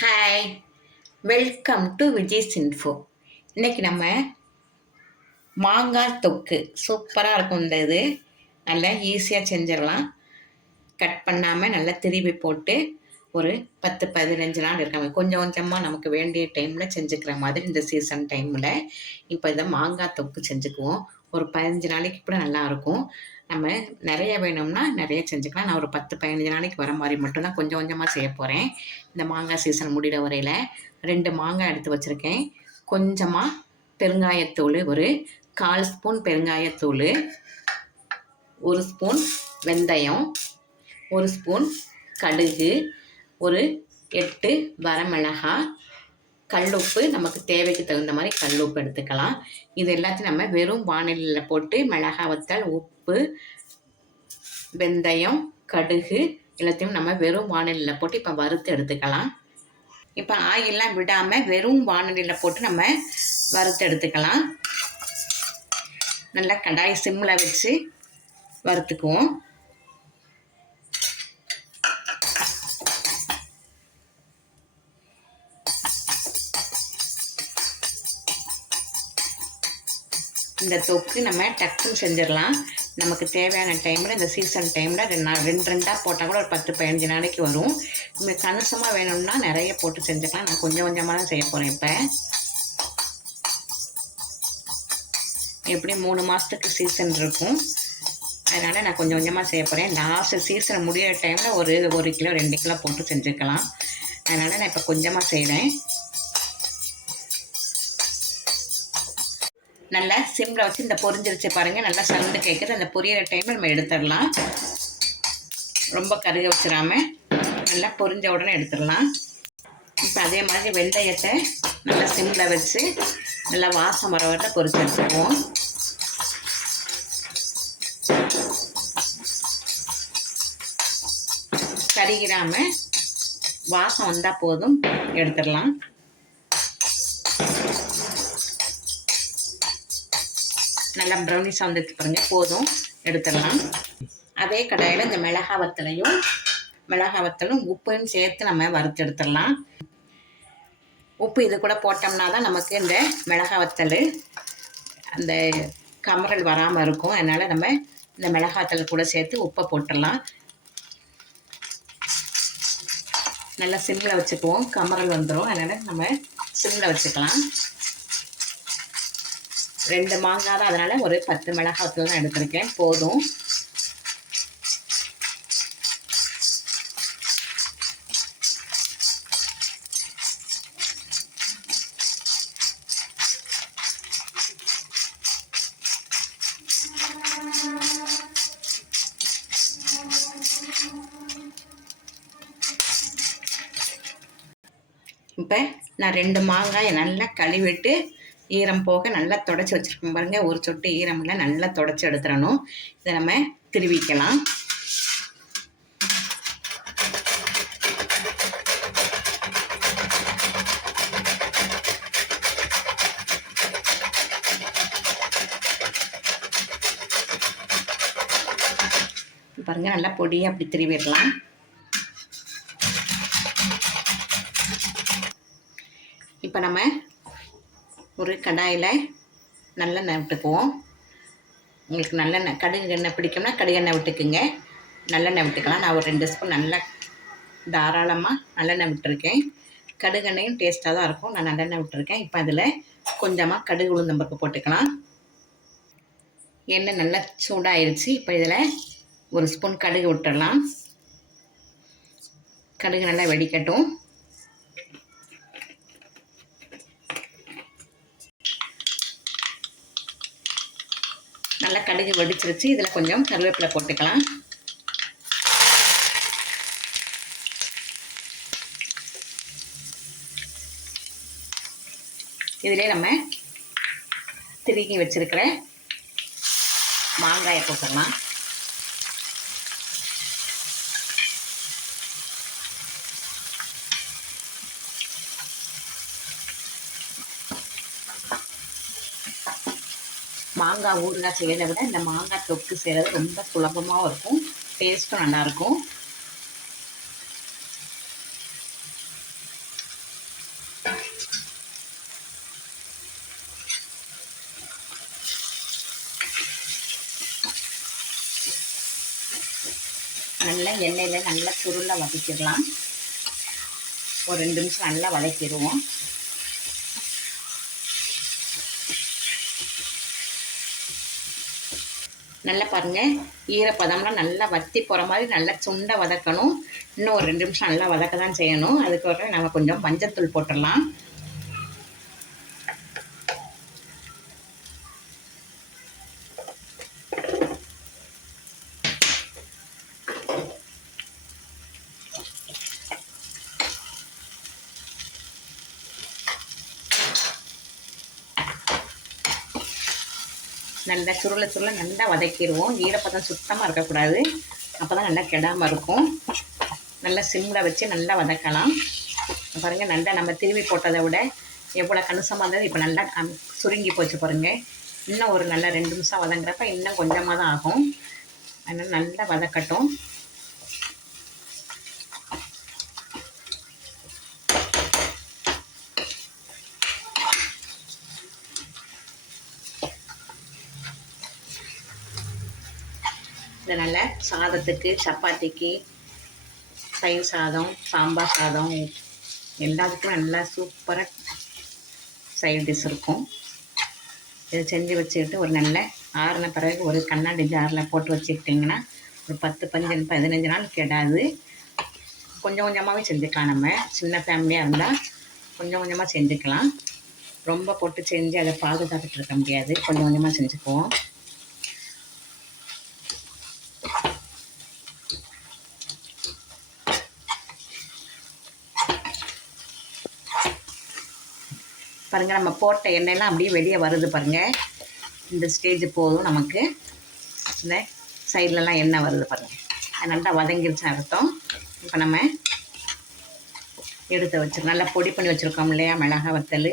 Hi, welcome to Vijay's info. இன்னைக்கு நம்ம மாங்காய் தொக்கு சூப்பராக இருக்கும். இது நல்லா ஈஸியாக செஞ்சிடலாம். கட் பண்ணாமல் நல்லா திருப்பி போட்டு ஒரு 10-15 நாள் இருக்காங்க. கொஞ்சம் கொஞ்சமாக நமக்கு வேண்டிய டைமில் செஞ்சுக்கிற மாதிரி இந்த சீசன் டைமில் இப்போ இதை மாங்காய் தொக்கு செஞ்சுக்குவோம். ஒரு 15 நாளைக்கு கூட நல்லாயிருக்கும். நம்ம நிறைய வேணும்னா நிறைய செஞ்சுக்கலாம். நான் ஒரு 10-15 நாளைக்கு வர மாதிரி மட்டும்தான் கொஞ்சம் கொஞ்சமாக செய்ய போகிறேன். இந்த மாங்காய் சீசன் முடிகிற வரையில் 2 மாங்காய் எடுத்து வச்சுருக்கேன். கொஞ்சமாக பெருங்காயத்தூள், ஒரு 1/4 ஸ்பூன் பெருங்காயத்தூள், 1 ஸ்பூன் வெந்தயம், 1 ஸ்பூன் கடுகு, ஒரு 8 வரமிளகாய், கல்லுப்பு, நமக்கு தேவைக்கு தகுந்த மாதிரி கல்லுப்பு எடுத்துக்கலாம். இது எல்லாத்தையும் நம்ம வெறும் வானிலையில் போட்டு மிளகாய் வத்தல், உப்பு, வெந்தயம், கடுகு எல்லாத்தையும் நம்ம வெறும் வானிலையில் போட்டு இப்போ வறுத்து எடுத்துக்கலாம். இப்போ ஆயிலெலாம் விடாமல் வெறும் வானிலையில் போட்டு நம்ம வறுத்து எடுத்துக்கலாம். நல்லா கடாய் சிம்மில் வச்சு வறுத்துக்குவோம். இந்த தொக்கு நம்ம டக்குன்னு செஞ்சிடலாம். நமக்கு தேவையான டைமில் இந்த சீசன் டைமில் 2 போட்டால் கூட ஒரு 10-15 நாளைக்கு வரும். நம்ம கணிசமாக வேணும்னா நிறைய போட்டு செஞ்சுக்கலாம். நான் கொஞ்சம் கொஞ்சமாக தான் செய்ய போகிறேன். இப்போ எப்படி 3 மாதத்துக்கு சீசன் இருக்கும், அதனால் நான் கொஞ்சம் கொஞ்சமாக செய்ய போகிறேன். லாஸ்ட்டு சீசன் முடிகிற டைமில் ஒரு 1 கிலோ 2 கிலோ போட்டு செஞ்சுக்கலாம். அதனால் நான் இப்போ கொஞ்சமாக செய்கிறேன். நல்லா சிம்மில் வச்சு இந்த பொரிஞ்சிருச்சு பாருங்கள். நல்லா சவுண்டு கேட்குறது. அந்த பொரியிற டைமில் நம்ம எடுத்துடலாம். ரொம்ப கருக வச்சிடாமல் நல்லா பொரிஞ்ச உடனே எடுத்துடலாம். இப்போ அதே மாதிரி வெந்தயத்தை நல்லா சிம்மில் வச்சு நல்லா வாசம் வர வர பொரிச்சு எடுத்துக்குவோம். கருகிடாமல் வாசம் வந்தால் போதும், எடுத்துடலாம். நல்லா ப்ரௌனிஷாக வந்துட்டு பாருங்கள், போதும், எடுத்துடலாம். அதே கடாயில் இந்த மிளகாய் வத்தலும் உப்பையும் சேர்த்து நம்ம வறுத்து எடுத்துடலாம். உப்பு இது கூட போட்டோம்னா தான் நமக்கு இந்த மிளகாய் வத்தல் அந்த கமரல் வராமல் இருக்கும். அதனால் நம்ம இந்த மிளகாய் வத்தல் கூட சேர்த்து உப்பை போட்டுடலாம். நல்லா சிம்மில் வச்சுக்குவோம், கமரல் வந்துடும். அதனால் நம்ம சிம்மில் வச்சுக்கலாம். 2 மாங்காய் தான், அதனால் ஒரு 10 மிளகாய் வத்தல் தான் எடுத்திருக்கேன், போதும். இப்போ நான் 2 மாங்காயை நல்லா கழுவிட்டு ஈரம் போக நல்லா தொடச்சி வச்சுருக்கோம் பாருங்கள். ஒரு சொட்டு ஈரமில் நல்லா தொடச்சி எடுத்துடணும். இதை நம்ம திருவிக்கலாம். பாருங்கள், நல்லா பொடியாக அப்படி திருவிடலாம். இப்போ நம்ம ஒரு கடாயில் நல்லெண்ணெய் விட்டுக்குவோம். உங்களுக்கு நல்லெண்ணெய், கடுகு எண்ணெய் பிடிக்கும்னா கடுகு எண்ணெய் விட்டுக்குங்க, நல்லெண்ணெய் விட்டுக்கலாம். நான் ஒரு 2 ஸ்பூன் நல்லா தாராளமாக நல்லெண்ணெய் விட்டுருக்கேன். கடுகு எண்ணெயும் டேஸ்ட்டாக தான் இருக்கும். நான் நல்லெண்ணெய் விட்டுருக்கேன். இப்போ அதில் கொஞ்சமாக கடுகு உளுந்தம்பருப்பு போட்டுக்கலாம். எண்ணெய் நல்லா சூடாயிருச்சு. இப்போ இதில் 1 ஸ்பூன் கடுகு விட்டுடலாம். கடுகு நல்லா வெடிக்கட்டும். நல்லா கடுகு வெடிச்சிருச்சு. இதில் கொஞ்சம் கருவேப்பிலை போட்டுக்கலாம். இதிலே நம்ம திருகி வச்சிருக்கிற மாங்காயை போட்டுடலாம். மாங்காய் ஊறுகாய் செய்கிறத விட இந்த மாங்காய் தொக்கு செய்கிறது ரொம்ப சுலபமாகவும் இருக்கும், டேஸ்ட்டும் நல்லாயிருக்கும். நல்ல எண்ணெயில் நல்லா சுருளை வதக்கிடலாம். ஒரு 2 நிமிஷம் நல்லா வதக்கிடுவோம். நல்லா பாருங்கள், ஈரப்பதம்லாம் நல்லா வற்றி போகிற மாதிரி நல்லா சுண்டை வதக்கணும். இன்னும் ஒரு 2 நிமிஷம் நல்லா வதக்க தான் செய்யணும். அதுக்கப்புறம் நம்ம கொஞ்சம் மஞ்சத்தூள் போட்டுடலாம். நல்லா சுருளை நல்லா வதக்கிடுவோம். ஈரப்பதம் சுத்தமாக இருக்கக்கூடாது, அப்போ தான் நல்லா கெடாமல் இருக்கும். நல்லா சிம்மில் வச்சு நல்லா வதக்கலாம். பாருங்கள், நல்லா நம்ம திருவி போட்டதை விட எவ்வளோ கணிசமாக இருந்தது இப்போ நல்லா சுருங்கி போச்சு பாருங்கள். இன்னும் ஒரு நல்லா 2 நிமிஷம் வதங்குறப்ப இன்னும் கொஞ்சமாக தான் ஆகும். அதனால் நல்லா வதக்கட்டும். இதனால் சாதத்துக்கு, சப்பாத்திக்கு, தயிர் சாதம், சாம்பார் சாதம் எல்லாத்துக்கும் நல்லா சூப்பராக சைட் டிஷ் இருக்கும். இதை செஞ்சு வச்சுக்கிட்டு ஒரு நல்ல ஆறின பிறகு ஒரு கண்ணாடி ஜாரில் போட்டு வச்சுக்கிட்டிங்கன்னா ஒரு 10-15 நாள் கெடாது. கொஞ்சம் கொஞ்சமாகவே செஞ்சுக்கலாம். நம்ம சின்ன ஃபேமிலியாக இருந்தால் கொஞ்சம் கொஞ்சமாக செஞ்சுக்கலாம். ரொம்ப போட்டு செஞ்சு அதை பாதுகாத்துட்டு இருக்க முடியாது. கொஞ்சம் கொஞ்சமாக செஞ்சுக்குவோம். பாருங்கள், நம்ம போட்ட எண்ணெயெல்லாம் அப்படியே வெளியே வருது பாருங்கள். இந்த ஸ்டேஜ் போதும் நமக்கு. இந்த சைட்லலாம் எண்ணெய் வருது பாருங்கள். அது நல்லா வதங்கிருச்சுன்னு அர்த்தம். இப்போ நம்ம எடுத்து வச்சுருக்கோம். நல்லா பொடி பண்ணி வச்சுருக்கோம் இல்லையா, மிளகாய் வத்தல்,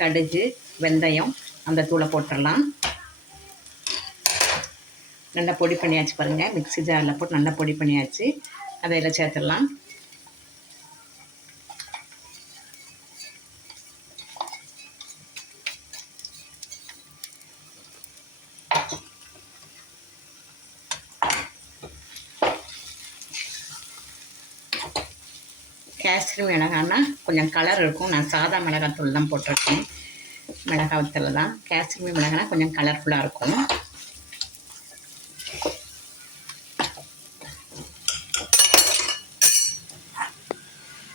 கடுகு, வெந்தயம், அந்த தூளை போட்டுடலாம். நல்லா பொடி பண்ணியாச்சு பாருங்கள். மிக்ஸி ஜாரில் போட்டு நல்லா பொடி பண்ணியாச்சு. அதை இதில் சேர்த்துடலாம். கேசரி மிளகான்னா கொஞ்சம் கலர் இருக்கும். நான் சாதா மிளகாத்தூள் தான் போட்டிருக்கேன். மிளகாய் வத்தல் தான். கேசரி மிளகானா கொஞ்சம் கலர்ஃபுல்லாக இருக்கும்.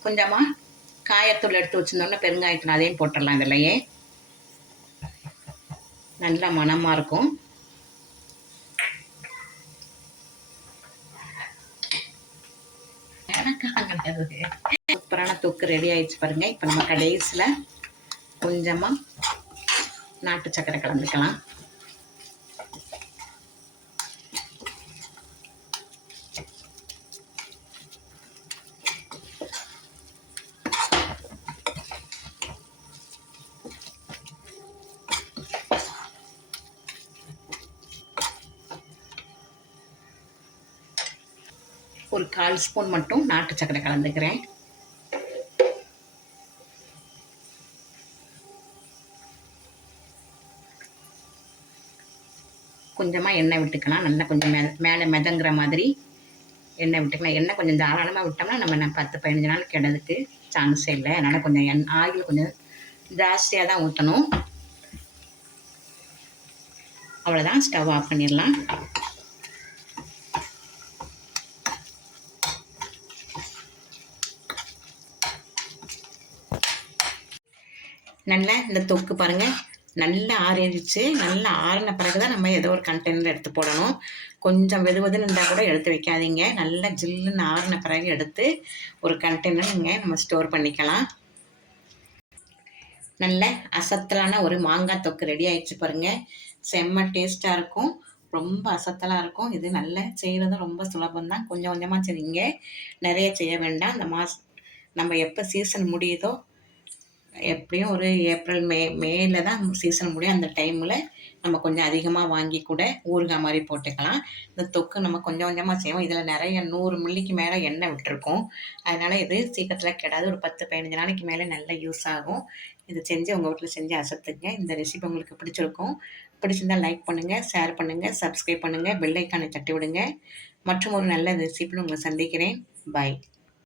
கொஞ்சமாக காயத்தூள் எடுத்து வச்சுருந்தோம்னா பெருங்காயத்தூள் அதையும் போட்டுடலாம். இதிலையே நல்ல மணமாக இருக்கும். சூப்பரான தொக்கு ரெடி ஆயிடுச்சு பாருங்கள். இப்போ நம்ம கடைசியில் கொஞ்சமாக நாட்டு சக்கரை கலந்துக்கலாம். ஒரு 1/4 ஸ்பூன் மட்டும் நாட்டு சக்கரை கலந்துக்கிறேன். கொஞ்சமாக எண்ணெய் விட்டுக்கலாம். நல்லா கொஞ்சம் மேலே மிதங்குற மாதிரி எண்ணெய் விட்டுக்கலாம். எண்ணெய் கொஞ்சம் தாராளமாக விட்டோம்னா நம்ம 10-15 நாள் கெடுறதுக்கு சான்ஸே இல்லை. அதனால் கொஞ்சம் ஆயில் கொஞ்சம் ஜாஸ்தியாக தான் ஊற்றணும். அவ்வளோதான், ஸ்டவ் ஆஃப் பண்ணிடலாம். நல்லா இந்த தொக்கு பாருங்கள், நல்லா ஆறிடுச்சு. நல்லா ஆறின பிறகு தான் நம்ம ஏதோ ஒரு கண்டெய்னர் எடுத்து போடணும். கொஞ்சம் வெதுவெதுன்னு இருந்தால் கூட எடுத்து வைக்காதீங்க. நல்லா ஜில்லுன்னு ஆறின பிறகு எடுத்து ஒரு கண்டெய்னர் நம்ம ஸ்டோர் பண்ணிக்கலாம். நல்ல அசத்தலான ஒரு மாங்காய் தொக்கு ரெடி ஆகிடுச்சு பாருங்கள். செம்ம டேஸ்ட்டாக இருக்கும். ரொம்ப அசத்தலாக இருக்கும். இது நல்லா செய்கிறது ரொம்ப சுலபந்தான். கொஞ்சம் கொஞ்சமாக செய்யுங்க, நிறைய செய்ய வேண்டாம். இந்த நம்ம எப்போ சீசன் முடியுதோ, எப்படியும் ஒரு ஏப்ரல் மேல தான் சீசன் முடியும். அந்த டைமில் நம்ம கொஞ்சம் அதிகமாக வாங்கி கூட ஊறுகாய் மாதிரி போட்டுக்கலாம். இந்த தொக்கு நம்ம கொஞ்சம் கொஞ்சமாக செய்வோம். இதில் நிறைய 100 மில்லிக்கு மேலே எண்ணெய் விட்டுருக்கோம். அதனால் இது சீக்கிரத்தில் கெடாது. ஒரு 10-15 நாளைக்கு மேலே நல்லா யூஸ் ஆகும். இது செஞ்சு உங்கள் வீட்டில் செஞ்சு அசத்துங்க. இந்த ரெசிபி உங்களுக்கு பிடிச்சிருக்கும். பிடிச்சிருந்தால் லைக் பண்ணுங்கள், ஷேர் பண்ணுங்கள், சப்ஸ்கிரைப் பண்ணுங்கள், பெல் ஐக்கானை தட்டி விடுங்க. மற்றும் ஒரு நல்ல ரெசிபியில் உங்களை சந்திக்கிறேன். பாய்.